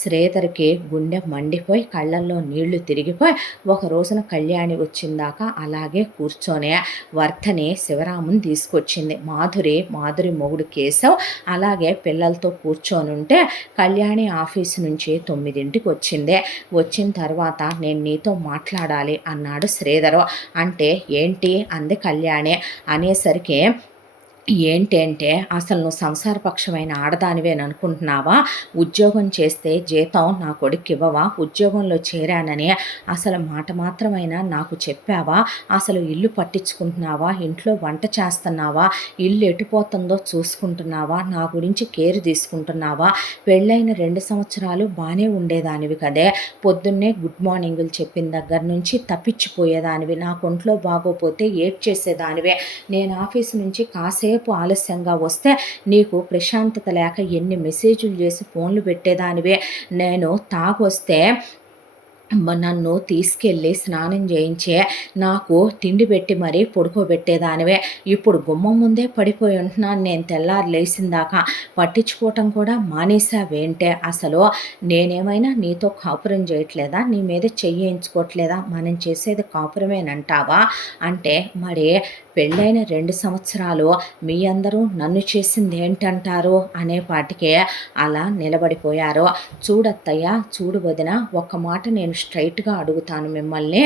శ్రీధర్కి గుండె మండిపోయి కళ్ళల్లో నీళ్లు తిరిగిపోయి ఒక రోజున కళ్యాణి వచ్చిందాక అలాగే కూర్చొని వర్ధని శివరాముని తీసుకొచ్చింది. మాధురి మొగుడు కేశవ్ అలాగే పిల్లలతో కూర్చొని ఉంటే కళ్యాణి ఆఫీసు నుంచి 9ంటికి వచ్చింది. వచ్చిన తర్వాత నేను నీతో మాట్లాడాలి అన్నాడు శ్రీధరు. అంటే ఏంటి అంది కళ్యాణి. అనేసరికి ఏంటంటే అసలు నువ్వు సంసారపక్షమైన ఆడదానివేననుకుంటున్నావా? ఉద్యోగం చేస్తే జీతం నా కొడుక్కివ్వవా? ఉద్యోగంలో చేరానని అసలు మాట మాత్రమైనా నాకు చెప్పావా? అసలు ఇల్లు పట్టించుకుంటున్నావా? ఇంట్లో వంట చేస్తున్నావా? ఇల్లు ఎటుపోతుందో చూసుకుంటున్నావా? నా గురించి కేర్ తీసుకుంటున్నావా? పెళ్ళైన 2 సంవత్సరాలు బాగానే ఉండేదానివి కదే. పొద్దున్నే గుడ్ మార్నింగులు చెప్పిన దగ్గర నుంచి తప్పించిపోయేదానివి. నాకు ఒంట్లో బాగోపోతే ఏడ్చేసేదానివే. నేను ఆఫీసు నుంచి కాసేపు ఆలస్యంగా వస్తే నీకు ప్రశాంతత లేక ఎన్ని మెసేజ్‌లు చేసి ఫోన్‌లు పెట్టేదానివే. నేను తాగొస్తే నన్ను తీసుకెళ్ళి స్నానం చేయించే నాకు తిండి పెట్టి మరీ పడుకోబెట్టేదానివే. ఇప్పుడు గుమ్మం ముందే పడిపోయి ఉంటున్నాను నేను తెల్లారి లేచిందాకా. పట్టించుకోవటం కూడా మానేసావేంటే అసలు? నేనేమైనా నీతో కాపురం చేయట్లేదా? నీ మీద చెయ్యేయించుకోవట్లేదా? మనం చేసేది కాపురమేనంటావా? అంటే మరి పెళ్ళైన 2 సంవత్సరాలు మీ అందరూ నన్ను చేసింది ఏంటంటారు అనేపాటికే అలా నిలబడిపోయారు. చూడత్తయ్య, చూడు వదిన, ఒక్క మాట నేను స్ట్రైట్‌గా అడుగుతాను మిమ్మల్ని.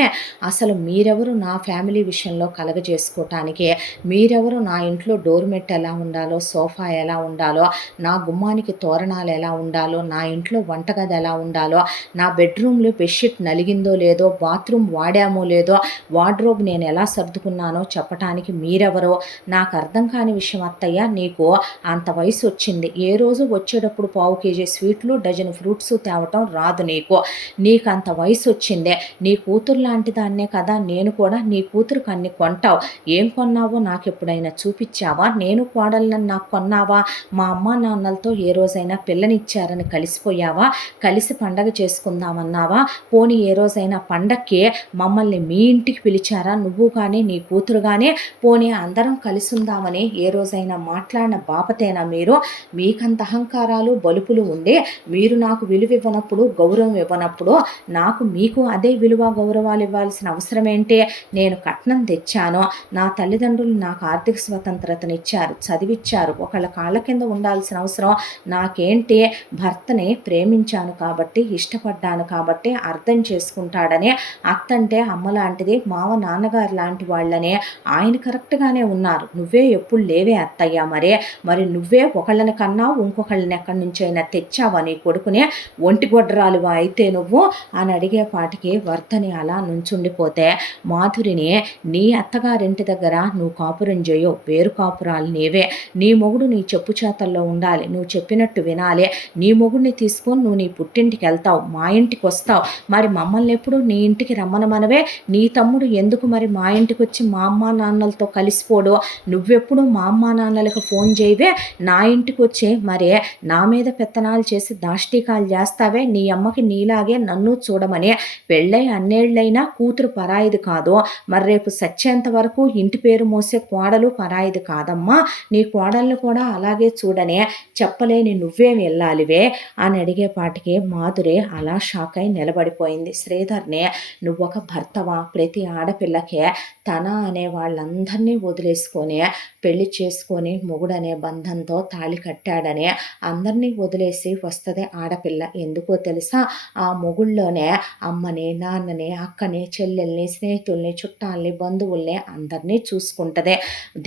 అసలు మీరెవరు నా ఫ్యామిలీ విషయంలో కలగజేసుకోవటానికి? మీరెవరు నా ఇంట్లో డోర్‌మెట్ ఎలా ఉండాలో, సోఫా ఎలా ఉండాలో, నా గుమ్మానికి తోరణాలు ఎలా ఉండాలో, నా ఇంట్లో వంటగది ఎలా ఉండాలో, నా బెడ్‌రూమ్‌లో బెడ్‌షీట్ నలిగిందో లేదో, బాత్రూమ్ వాడామో లేదో, వార్డ్రోబ్ నేను ఎలా సర్దుకున్నానో చెప్పటానికి మీరెవరో? నాకు అర్థం కాని విషయం అత్తయ్య. నీకు అంత వయసు వచ్చింది. ఏ రోజు వచ్చేటప్పుడు పావు కేజీ స్వీట్లు, డజన్ ఫ్రూట్స్ తేవటం రాదు నీకు. నీకంత వయసు వచ్చిందే. నీ కూతురు లాంటి దాన్నే కదా నేను కూడా. నీ కూతురుకి అన్ని కొంటావు. ఏం కొన్నావో నాకు ఎప్పుడైనా చూపించావా? నేను కోడళ్ళని నాకు కొన్నావా? మా అమ్మ నాన్నలతో ఏ రోజైనా పిల్లనిచ్చారని కలిసిపోయావా? కలిసి పండగ చేసుకుందామన్నావా? పోనీ ఏ రోజైనా పండక్కి మమ్మల్ని మీ ఇంటికి పిలిచారా? నువ్వు కానీ నీ కూతురు కానీ పోనీ అందరం కలిసి ఉందామని ఏ రోజైనా మాట్లాడిన బాపతేనా మీరు? మీకంత అహంకారాలు బలుపులు ఉండే మీరు నాకు విలువ ఇవ్వనప్పుడు, గౌరవం ఇవ్వనప్పుడు నాకు మీకు అదే విలువ గౌరవాలు ఇవ్వాల్సిన అవసరం ఏంటి? నేను కట్నం తెచ్చాను. నా తల్లిదండ్రులు నాకు ఆర్థిక స్వతంత్రతనిచ్చారు, చదివిచ్చారు. ఒకళ్ళ కాళ్ళ కింద ఉండాల్సిన అవసరం నాకేంటి? భర్తని ప్రేమించాను కాబట్టి, ఇష్టపడ్డాను కాబట్టి అర్థం చేసుకుంటాడని, అత్తంటే అమ్మ లాంటిది, మావ నాన్నగారు లాంటి వాళ్ళని ఆయనకి కరెక్ట్‌గానే ఉన్నారు. నువ్వే ఎప్పుడు లేవే అత్తయ్య మరే. మరి నువ్వే ఒకళ్ళని కన్నావు, ఇంకొకళ్ళని ఎక్కడి నుంచైనా తెచ్చావా నీ కొడుకుని? ఒంటి గొడ్రాలివా అయితే నువ్వు?" అని అడిగేపాటికి వర్ధని అలా నుంచుండిపోతే, మాధురిని "నీ అత్తగారింటి దగ్గర నువ్వు కాపురం జెయ్యవు. వేరు కాపురాలు నీవే. నీ మొగుడు నీ చెప్పు చేతల్లో ఉండాలి. నువ్వు చెప్పినట్టు వినాలి. నీ మొగుడిని తీసుకొని నువ్వు నీ పుట్టింటికెళ్తావు. మా ఇంటికొస్తావు. మరి మమ్మల్నెప్పుడు నీ ఇంటికి రమ్మనమనవే. నీ తమ్ముడు ఎందుకు మరి మా ఇంటికొచ్చి మా అమ్మా నాన్నలతో కలిసిపోడు? నువ్వెప్పుడు మా అమ్మా నాన్నలకు ఫోన్ చేయవే. నా ఇంటికొచ్చి మరే నా మీద పెత్తనాలు చేసి దాష్టీకాలు చేస్తావే. నీ అమ్మకి నీలాగే నన్ను చూడమని. పెళ్ళై అన్నేళ్ళైనా కూతురు పరాయిది కాదు. మరి రేపు సచ్చేంత వరకు ఇంటి పేరు మోసే కోడలు పరాయిది కాదమ్మా. నీ కోడల్ని కూడా అలాగే చూడనే. చెప్పలేని నువ్వేం వెళ్ళాలివే అని అడిగేపాటికి మాధురి అలా షాక్ అయి నిలబడిపోయింది. శ్రీధర్ని "నువ్వొక భర్తవా? ప్రతి ఆడపిల్లకే తన అనే వాళ్ళందరినీ వదిలేసుకొని పెళ్లి చేసుకొని మొగుడనే బంధంతో తాళి కట్టాడని అందరినీ వదిలేసి వస్తుంది ఆడపిల్ల. ఎందుకో తెలుసా? ఆ మొగుళ్ళోనే అమ్మని, నాన్నని, అక్కని, చెల్లెల్ని, స్నేహితుల్ని, చుట్టాల్ని, బంధువుల్ని అందరినీ చూసుకుంటదే.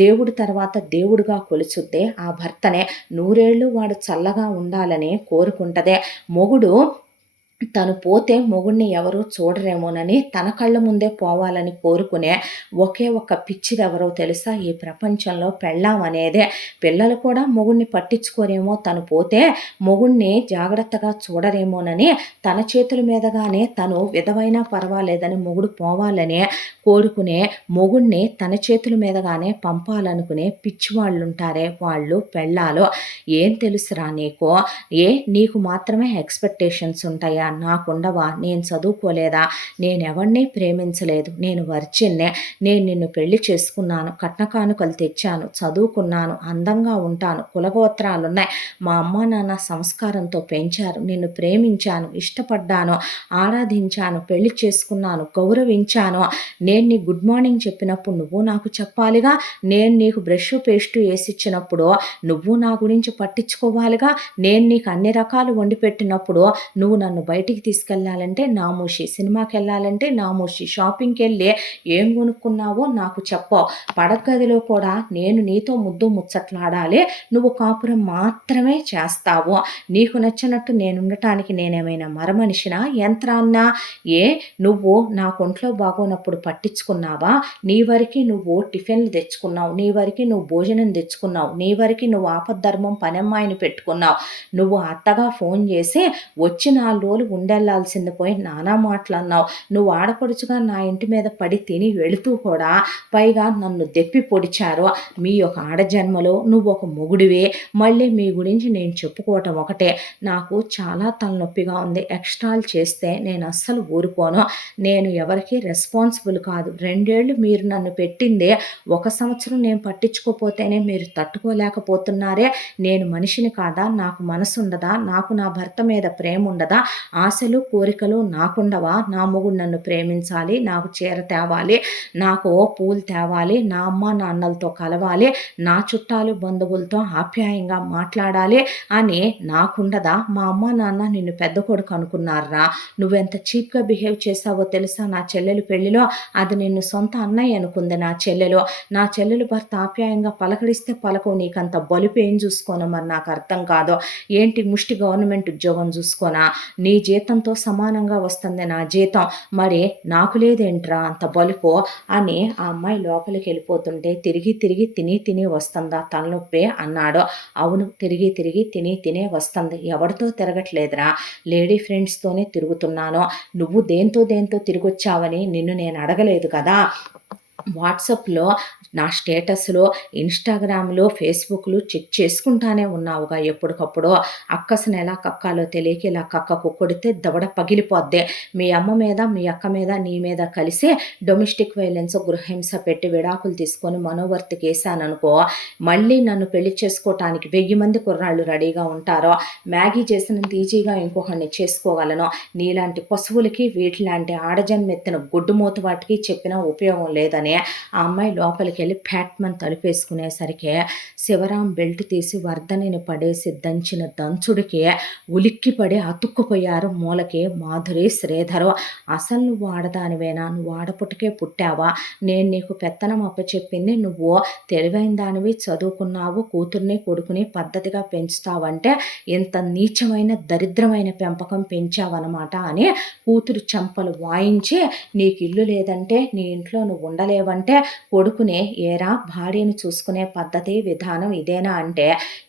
దేవుడి తర్వాత దేవుడిగా కొలుచుద్దే ఆ భర్తనే. నూరేళ్ళు వాడు చల్లగా ఉండాలని కోరుకుంటదే. మొగుడు తను పోతే మొగుడిని ఎవరూ చూడరేమోనని తన కళ్ళ ముందే పోవాలని కోరుకునే ఒకే ఒక్క పిచ్చిదెవరో తెలుసా? ఈ ప్రపంచంలో పెళ్ళాం అనేదే. పిల్లలు కూడా మొగుడిని పట్టించుకోరేమో, తను పోతే మొగుడిని జాగ్రత్తగా చూడరేమోనని తన చేతుల మీదగానే తను విధవైనా పర్వాలేదని మొగుడు పోవాలనే కోరుకునే మొగుడిని తన చేతుల మీదగానే పంపాలనుకునే పిచ్చివాళ్ళుంటారే, వాళ్ళు పెళ్ళాలు. ఏం తెలుసురా నీకు? నీకు మాత్రమే ఎక్స్‌పెక్టేషన్స్ ఉంటాయా? నాకుండవా? నేను చదువుకోలేదా? నేనెవరిని ప్రేమించలేదు. నేను వర్జిన్నే. నేను నిన్ను పెళ్లి చేసుకున్నాను. కట్న కానుకలు తెచ్చాను. చదువుకున్నాను. అందంగా ఉంటాను. కులగోత్రాలున్నాయి. మా అమ్మా నాన్న సంస్కారంతో పెంచారు. నిన్ను ప్రేమించాను. ఇష్టపడ్డాను. ఆరాధించాను. పెళ్లి చేసుకున్నాను. గౌరవించాను. నేను నీకు గుడ్ మార్నింగ్ చెప్పినప్పుడు నువ్వు నాకు చెప్పాలిగా. నేను నీకు బ్రష్ పేస్టు వేసిచ్చినప్పుడు నువ్వు నా గురించి పట్టించుకోవాలిగా. నేను నీకు అన్ని రకాలు వండి పెట్టినప్పుడు నువ్వు నన్ను బయటికి తీసుకెళ్ళాలంటే నామోషి, సినిమాకి వెళ్ళాలంటే నామోషి, షాపింగ్కి వెళ్ళి ఏం కొనుక్కున్నావో నాకు చెప్పవు. పడగదిలో కూడా నేను నీతో ముద్దు ముచ్చట్లాడాలి. నువ్వు కాపురం మాత్రమే చేస్తావు. నీకు నచ్చినట్టు నేనుండటానికి నేనేమైనా మరమనిషినా, యంత్రాన్నా? నువ్వు నా కొంట్లో బాగోనప్పుడు పట్టించుకున్నావా? నీ వరకు నువ్వు టిఫిన్లు తెచ్చుకున్నావు. నీ వరకు నువ్వు భోజనం తెచ్చుకున్నావు. నీ వరకు నువ్వు ఆపద్ధర్మం పనమ్మాయిని పెట్టుకున్నావు. నువ్వు అత్తగా ఫోన్ చేసి వచ్చి 4 రోజులు ఉండెళ్లాల్సింది పోయి నానా మాటలన్నావు. నువ్వు ఆడపడుచుగా నా ఇంటి మీద పడి తిని వెళుతూ కూడా పైగా నన్ను దెప్పి పొడిచారు. మీ యొక్క ఆడజన్మలో నువ్వు ఒక మొగుడివే. మళ్ళీ మీ గురించి నేను చెప్పుకోవటం ఒకటే. నాకు చాలా తలనొప్పిగా ఉంది. ఎక్స్ట్రాలు చేస్తే నేను అస్సలు ఊరుకోను. నేను ఎవరికి రెస్పాన్సిబుల్ కాదు. 2 ఏళ్ళు మీరు నన్ను పెట్టిందే, 1 సంవత్సరం నేను పట్టించుకోపోతేనే మీరు తట్టుకోలేకపోతున్నారే. నేను మనిషిని కాదా? నాకు మనసు ఉండదా? నాకు నా భర్త మీద ప్రేమ ఉండదా? ఆశలు కోరికలు నాకుండవా? నా మొగుడు నన్ను ప్రేమించాలి, నాకు చీర తేవాలి, నాకు పూలు తేవాలి, నా అమ్మ నాన్నలతో కలవాలి, నా చుట్టాలు బంధువులతో ఆప్యాయంగా మాట్లాడాలి అని నాకుండదా? మా అమ్మ నాన్న నిన్ను పెద్ద కొడుకు అనుకున్నారా? నువ్వెంత చీప్గా బిహేవ్ చేసావో తెలుసా నా చెల్లెలు పెళ్లిలో? అది నిన్ను సొంత అన్నయ్య అనుకుంది నా చెల్లెలు. నా చెల్లెలు భర్త ఆప్యాయంగా పలకరిస్తే పలకవు. నీకంత బలుపు ఏం చూసుకోనో మరి నాకు అర్థం కాదు. ఏంటి ముష్టి గవర్నమెంట్ ఉద్యోగం చూసుకోనా? నీ జీతంతో సమానంగా వస్తుంది నా జీతం. మరి నాకు లేదేంట్రా అంత బలుపు అని ఆ అమ్మాయి లోపలికి వెళ్ళిపోతుంటే తిరిగి తిరిగి తిని వస్తుందా తలనొప్పి అన్నాడు. అవును, తిరిగి తిరిగి తినే వస్తుంది. ఎవరితో తిరగట్లేదురా, లేడీ ఫ్రెండ్స్తోనే తిరుగుతున్నాను. నువ్వు దేంతో తిరిగొచ్చావని నిన్ను నేను అడగలేదు కదా. వాట్సాప్‌లో నా స్టేటస్‌లో, ఇన్‌స్టాగ్రామ్‌లో, ఫేస్‌బుక్‌లో చెక్ చేసుకుంటానే ఉన్నావుగా ఎప్పటికప్పుడు. అక్కసను ఎలా కక్కాలో తెలియక ఇలా కక్కకు కొడితే దవడ పగిలిపోద్ది. మీ అమ్మ మీద, మీ అక్క మీద, నీ మీద కలిసి డొమెస్టిక్ వైలెన్స్, గృహహింస పెట్టి విడాకులు తీసుకొని మనోవర్తికేసాననుకో, మళ్ళీ నన్ను పెళ్లి చేసుకోవటానికి 1000 మంది కుర్రాళ్ళు రెడీగా ఉంటారు. మ్యాగీ చేసినంత ఈజీగా ఇంకొకడిని చేసుకోగలను. నీలాంటి పశువులకి, వీటిలాంటి ఆడజన్మెత్తిన గొడ్డుమూత వాటికి చెప్పినా ఉపయోగం లేదని ఆ అమ్మాయి లోపలికెళ్ళి ఫ్యాట్‌మని తలుపేసుకునేసరికి శివరాం బెల్ట్ తీసి వర్ధనిని పడేసి దంచిన దంచుడికి ఉలిక్కిపడి అతుక్కుపోయారు మూలకి మాధురి, శ్రీధరు. "అసలు నువ్వు ఆడదానివేనా? నువ్వు ఆడపుట్టకే పుట్టావా? నేను నీకు పెత్తనం అప్పచెప్పింది నువ్వు తెలివైన దానివి, చదువుకున్నావు, కూతుర్ని, కొడుకుని పద్ధతిగా పెంచుతావంటే ఇంత నీచమైన, దరిద్రమైన పెంపకం పెంచావనమాట" అని కూతురు చెంపలు వాయించి, "నీకు ఇల్లు లేదంటే, నీ ఇంట్లో నువ్వు ఉండలేవంటే, కొడుకుని ఏరా భార్యను చూసుకునే పద్ధతి, విధానం ఇదేనా అంటే,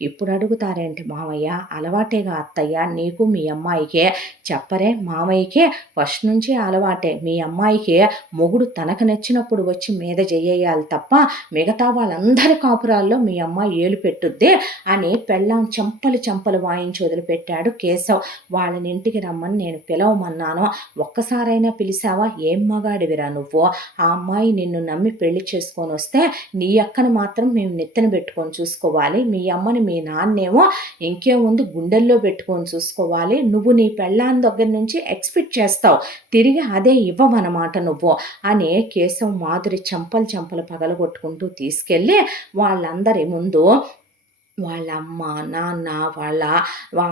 ఇప్పుడు అడుగుతారేంటి మామయ్య, అలవాటేగా అత్తయ్య నీకు మీ అమ్మాయికే. చెప్పరే మామయ్యకి ఫస్ట్ నుంచి అలవాటే. మీ అమ్మాయికి మొగుడు తనకు నచ్చినప్పుడు వచ్చి మీద చెయ్యేయాలి తప్ప మిగతా వాళ్ళందరి కాపురాల్లో మీ అమ్మాయి ఏలు పెట్టుద్ది" అని పెళ్ళాం చెంపలు వాయించి వదిలిపెట్టాడు కేశవ్. "వాళ్ళని ఇంటికి రమ్మని నేను పిలవమన్నాను, ఒక్కసారైనా పిలిచావా? ఏం మగాడివిరా నువ్వు? ఆ అమ్మాయి నిన్ను నమ్మి పెళ్లి చేసుకొని వస్తే నీ అక్కని మాత్రం మేము నెత్తిన పెట్టుకొని చూసుకోవాలి, మీ అమ్మని మీ నాన్నేమో ఇంకేముంది గుండెల్లో పెట్టుకొని చూసుకోవాలి. నువ్వు నీ పెళ్ళాం దగ్గర నుంచి ఎక్స్పెక్ట్ చేస్తావు, తిరిగి అదే ఇవ్వవన్నమాట నువ్వు" అని కేశవ్ మాధురి చెంపలు పగలగొట్టుకుంటూ తీసుకెళ్ళి వాళ్ళందరి ముందు వాళ్ళ అమ్మ, నాన్న,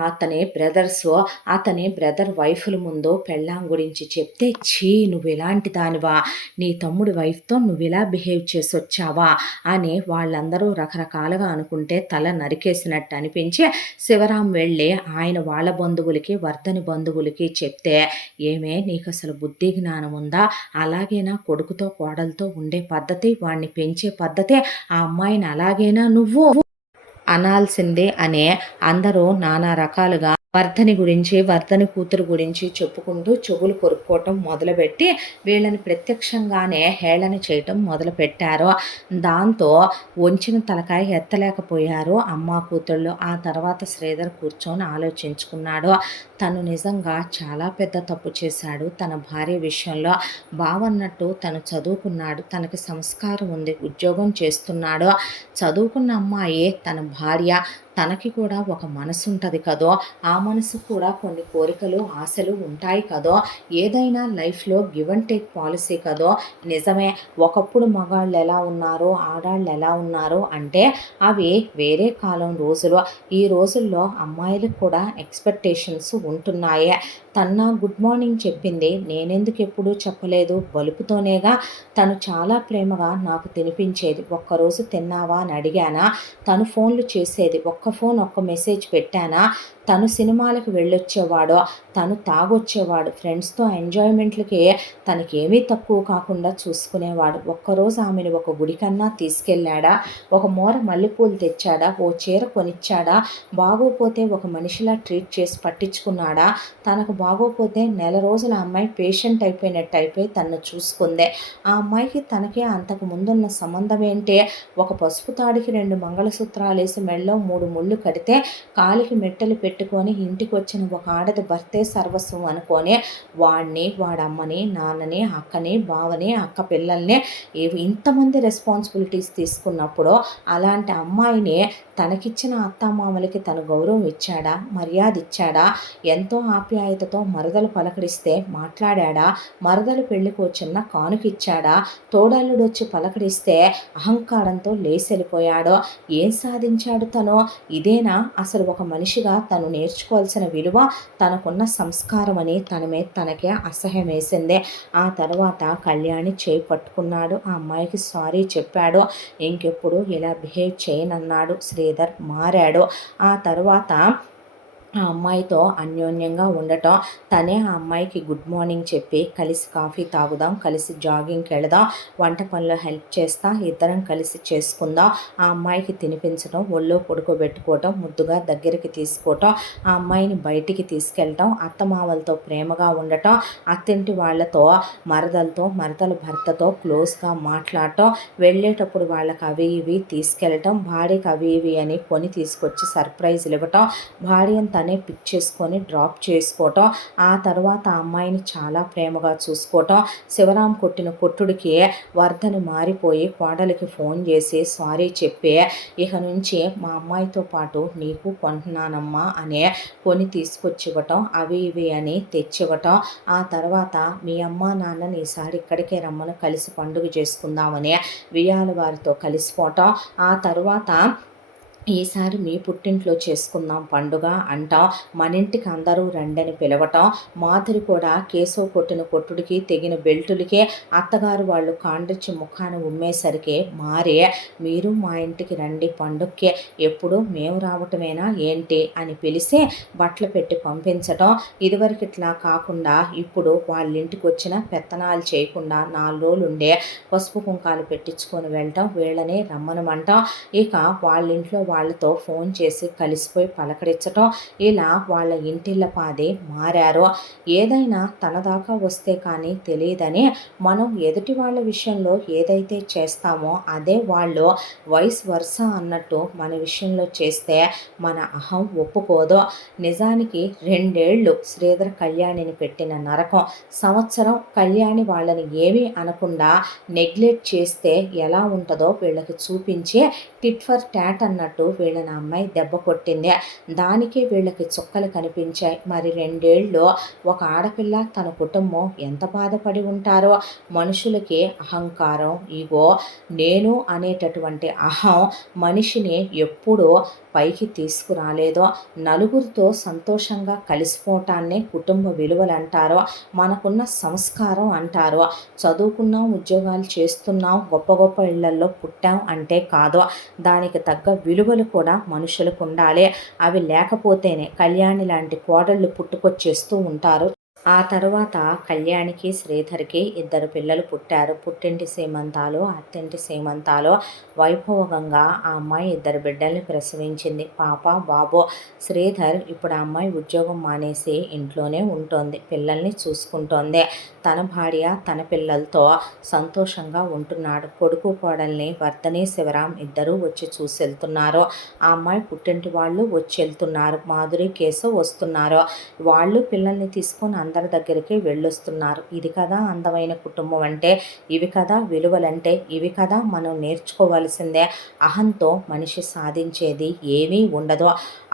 అతని బ్రదర్సు, అతని బ్రదర్ వైఫుల ముందు పెళ్ళాం గురించి చెప్తే, "ఛీ నువ్వు ఇలాంటి దానివా? నీ తమ్ముడి వైఫ్‌తో నువ్విలా బిహేవ్ చేసొచ్చావా?" అని వాళ్ళందరూ రకరకాలుగా అనుకుంటే తల నరికేసినట్టు అనిపించి శివరాం వెళ్ళి ఆయన వాళ్ళ బంధువులకి, వర్ధని బంధువులకి చెప్తే, "ఏమే నీకసలు బుద్ధి జ్ఞానం ఉందా? అలాగేనా కొడుకుతో కోడలతో ఉండే పద్ధతి, వాడిని పెంచే పద్ధతి? ఆ అమ్మాయిని అలాగేనా నువ్వు అనాల్సిందే" అనే అందరూ నానా రకాలుగా వర్ధని గురించి, వర్ధని కూతురు గురించి చెప్పుకుంటూ చెవులు కొరుక్కోవటం మొదలుపెట్టి వీళ్ళని ప్రత్యక్షంగానే హేళన చేయటం మొదలుపెట్టారు. దాంతో వంచిన తలకాయ ఎత్తలేకపోయారు అమ్మ కూతుళ్ళు. ఆ తర్వాత శ్రీధర్ కూర్చొని ఆలోచించుకున్నాడు. తను నిజంగా చాలా పెద్ద తప్పు చేశాడు తన భార్య విషయంలో. బావన్నట్టు తను చదువుకున్నాడు, తనకి సంస్కారం ఉంది, ఉద్యోగం చేస్తున్నాడు. చదువుకున్న అమ్మాయి తన భార్య, తనకి కూడా ఒక మనసు ఉంటుంది కదో, ఆ మనసు కూడా కొన్ని కోరికలు, ఆశలు ఉంటాయి కదో. ఏదైనా లైఫ్లో గివ్ అండ్ టేక్ పాలసీ కదో. నిజమే, ఒకప్పుడు మగాళ్ళు ఎలా ఉన్నారో, ఆడాళ్ళు ఎలా ఉన్నారో అంటే అవి వేరే కాలం రోజులు. ఈ రోజుల్లో అమ్మాయిలకు కూడా ఎక్స్పెక్టేషన్స్ ఉంటున్నాయి. తన గుడ్ మార్నింగ్ చెప్పింది, నేనెందుకు ఎప్పుడూ చెప్పలేదు, బలుపుతోనేగా. తను చాలా ప్రేమగా నాకు తినిపించేది. ఒక్కరోజు తిన్నావా అని అడిగానా, తను ఫోన్లు చేసేది. ఒక్క ఫోన్, ఒక్క మెసేజ్ పెట్టానా. తను సినిమాలకు వెళ్ళొచ్చేవాడు, తను తాగొచ్చేవాడు, ఫ్రెండ్స్తో ఎంజాయ్మెంట్లకి తనకేమీ తక్కువ కాకుండా చూసుకునేవాడు. ఒక్కరోజు ఆమెను ఒక గుడికన్నా తీసుకెళ్ళాడా, ఒక మూర మల్లెపూలు తెచ్చాడా, ఓ చీర కొనిచ్చాడా, బాగోపోతే ఒక మనిషిలా ట్రీట్ చేసి పట్టించుకున్నాడా. తనకు బాగోపోతే నెల రోజుల అమ్మాయి పేషెంట్ అయిపోయి తన్ను చూసుకుందే. ఆ అమ్మాయికి తనకి అంతకు ముందున్న సంబంధం ఏంటి? ఒక పసుపు తాడికి 2 మంగళసూత్రాలేసి మెడలో 3 ముళ్ళు కడితే కాలికి మెట్టెలు పెట్టుకొని ఇంటికి వచ్చిన ఒక ఆడది భర్తే సర్వస్వం అనుకొని వాడిని, వాడమ్మని, నాన్నని, అక్కని, బావని, అక్క పిల్లల్ని ఇంతమంది రెస్పాన్సిబిలిటీస్ తీసుకున్నప్పుడు అలాంటి అమ్మాయిని తనకిచ్చిన అత్తామామలకి తను గౌరవం ఇచ్చాడా, మర్యాద ఇచ్చాడా? ఎంతో ఆప్యాయతతో మరదలు పలకరిస్తే మాట్లాడా? మరదలు పెళ్లికి చిన్న కానుకిచ్చాడా? తోడల్లుడు వచ్చి పలకరిస్తే అహంకారంతో లేచెళ్ళిపోయాడో? ఏం సాధించాడు తను? ఇదేనా అసలు ఒక మనిషిగా తను నేర్చుకోవాల్సిన విలువ, తనకున్న సంస్కారం అని తన మీద తనకే అసహ్యం వేసింది. ఆ తర్వాత కళ్యాణి చేయి పట్టుకున్నాడు, ఆ అమ్మాయికి సారీ చెప్పాడు. ఇంకెప్పుడు ఇలా బిహేవ్ చేయనన్నాడు. శ్రీధర్ మారాడు. ఆ తర్వాత ఆ అమ్మాయితో అన్యోన్యంగా ఉండటం, తనే ఆ అమ్మాయికి గుడ్ మార్నింగ్ చెప్పి, కలిసి కాఫీ తాగుదాం, కలిసి జాగింగ్కి వెళదాం, వంట పనిలో హెల్ప్ చేస్తా, ఇద్దరం కలిసి చేసుకుందాం, ఆ అమ్మాయికి తినిపించడం, ఒళ్ళో పడుకోబెట్టుకోవటం, ముద్దుగా దగ్గరికి తీసుకోవటం, ఆ అమ్మాయిని బయటికి తీసుకెళ్ళటం, అత్తమామలతో ప్రేమగా ఉండటం, అత్తింటి వాళ్ళతో, మరదల భర్తతో క్లోజ్గా మాట్లాడటం, వెళ్ళేటప్పుడు వాళ్ళకి అవి ఇవి తీసుకెళ్ళటం, భార్యకి అవి ఇవి అని కొని తీసుకొచ్చి సర్ప్రైజ్లు ఇవ్వటం, భార్యను తనే పిక్ చేసుకొని డ్రాప్ చేసుకోవటం, ఆ తర్వాత ఆ అమ్మాయిని చాలా ప్రేమగా చూసుకోవటం. శివరాం కొట్టిన కొట్టుడికి వర్ధని మారిపోయి కోడలికి ఫోన్ చేసి సారీ చెప్పి, ఇక నుంచి మా అమ్మాయితో పాటు నీకు కొంటున్నానమ్మా అనే కొని తీసుకొచ్చివ్వటం, అవి ఇవి అని తెచ్చివ్వటం. ఆ తర్వాత మీ అమ్మ నాన్నని ఈసారి ఇక్కడికే రమ్మను, కలిసి పండుగ చేసుకుందామని వియ్యాల వారితో కలిసిపోవటం. ఆ తరువాత ఈసారి మీ పుట్టింట్లో చేసుకుందాం పండుగ అంటాం, మన ఇంటికి అందరూ రండని పిలవటం. మాధురి కూడా కేశవ్ కొట్టిన కొట్టుడికి తెగిన బెల్టులకే అత్తగారు వాళ్ళు కాండ్రిచ్చి ముఖాన్ని ఉమ్మేసరికి మారే, మీరు మా ఇంటికి రండి పండుగకే, ఎప్పుడు మేము రావటమేనా ఏంటి అని పిలిచి బట్టలు పెట్టి పంపించటం. ఇదివరకు ఇట్లా కాకుండా ఇప్పుడు వాళ్ళ ఇంటికి వచ్చిన పెత్తనాలు చేయకుండా 4 రోజులు ఉండే పసుపు కుంకాలు పెట్టించుకొని వెళ్ళటం, వీళ్ళని రమ్మనమంటాం. ఇక వాళ్ళ ఇంట్లో వాళ్ళతో ఫోన్ చేసి కలిసిపోయి పలకరించటం, ఇలా వాళ్ళ ఇంటిళ్ళ పాది మారారు. ఏదైనా తన దాకా వస్తే కానీ తెలియదని మనం ఎదుటి వాళ్ళ విషయంలో ఏదైతే చేస్తామో అదే వాళ్ళు వైస్ వర్స అన్నట్టు మన విషయంలో చేస్తే మన అహం ఒప్పుకోదు. నిజానికి 2 ఏళ్ళు శ్రీధర్ కళ్యాణిని పెట్టిన నరకం. సంవత్సరం కళ్యాణి వాళ్ళని ఏమీ అనకుండా నెగ్లెక్ట్ చేస్తే ఎలా ఉంటుందో వీళ్ళకి చూపించి టిట్ ఫర్ టాట్ అన్నట్టు వీళ్ళని అమ్మాయి దెబ్బ కొట్టింది. దానికి వీళ్ళకి చుక్కలు కనిపించాయి. మరి 2 ఏళ్ళు ఒక ఆడపిల్ల తన కుటుంబం ఎంత బాధపడి ఉంటారో. మనుషులకి అహంకారం, ఈగో, నేను అనేటటువంటి అహం మనిషిని ఎప్పుడూ పైకి తీసుకురాలేదో. నలుగురితో సంతోషంగా కలిసిపోవటాన్ని కుటుంబ విలువలు అంటారు, మనకున్న సంస్కారం అంటారు. చదువుకున్నాం, ఉద్యోగాలు చేస్తున్నాం, గొప్ప గొప్ప ఇళ్లల్లో పుట్టాం అంటే కాదు, దానికి తగ్గ విలువలు కూడా మనుషులకు ఉండాలి. అవి లేకపోతేనే కళ్యాణి లాంటి కోడళ్ళు పుట్టుకొచ్చేస్తూ ఉంటారు. ఆ తర్వాత కళ్యాణికి శ్రీధర్కి 2 పిల్లలు పుట్టారు. పుట్టింటి సీమంతాలు, అత్తింటి సీమంతాలు వైభోగంగా ఆ అమ్మాయి 2 బిడ్డల్ని ప్రసవించింది, పాప బాబు. శ్రీధర్ ఇప్పుడు ఆ అమ్మాయి ఉద్యోగం మానేసి ఇంట్లోనే ఉంటోంది, పిల్లల్ని చూసుకుంటోంది. తన భార్య తన పిల్లలతో సంతోషంగా ఉంటున్నాడు. కొడుకు కోడల్ని వర్ధని శివరాం ఇద్దరూ వచ్చి చూసి వెళ్తున్నారు. ఆ అమ్మాయి పుట్టింటి వాళ్ళు వచ్చి వెళ్తున్నారు. మాధురి కేశవ్ వస్తున్నారు. వాళ్ళు పిల్లల్ని తీసుకొని అందరి దగ్గరికి వెళ్ళొస్తున్నారు. ఇది కదా అందమైన కుటుంబం అంటే, ఇవి కదా విలువలంటే, ఇవి కదా మనం నేర్చుకోవాల్సిందే. అహంతో మనిషి సాధించేది ఏమీ ఉండదు.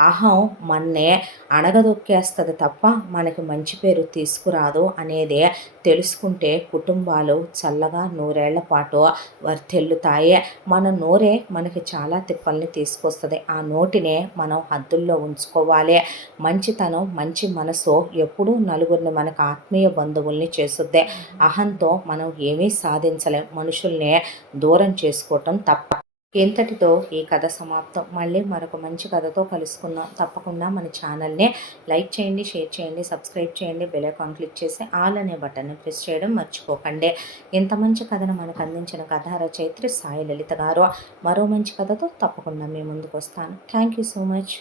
అహం మన్నే అణగదొక్కేస్తుంది తప్ప మనకి మంచి పేరు తీసుకురాదు అనేది తెలుసుకుంటే కుటుంబాలు చల్లగా 100 ఏళ్ల పాటు వర్ధిల్లుతాయి. మన నోరే మనకి చాలా తిప్పల్ని తీసుకొస్తుంది. ఆ నోటినే మనం హద్దుల్లో ఉంచుకోవాలి. మంచితనం, మంచి మనసు ఎప్పుడూ నలుగురిని మనకు ఆత్మీయ బంధువుల్ని చేస్తుంది. అహంతో మనం ఏమీ సాధించలేం. మనుషుల్ని దూరం చేసుకోవటం తప్ప. ఇంతటితో ఈ కథ సమాప్తం. మళ్ళీ మరొక మంచి కథతో కలుసుకుందాం. తప్పకుండా మన ఛానల్ని లైక్ చేయండి, షేర్ చేయండి, సబ్స్క్రైబ్ చేయండి, బెల్ ఐకాన్ క్లిక్ చేసి ఆల్ అనే బటన్ని ప్రెస్ చేయడం మర్చిపోకండి. ఇంత మంచి కథను మనకు అందించిన కథా రచయిత్రి సాయి లలిత గారు. మరో మంచి కథతో తప్పకుండా మీ ముందుకు వస్తాను. Thank you so much.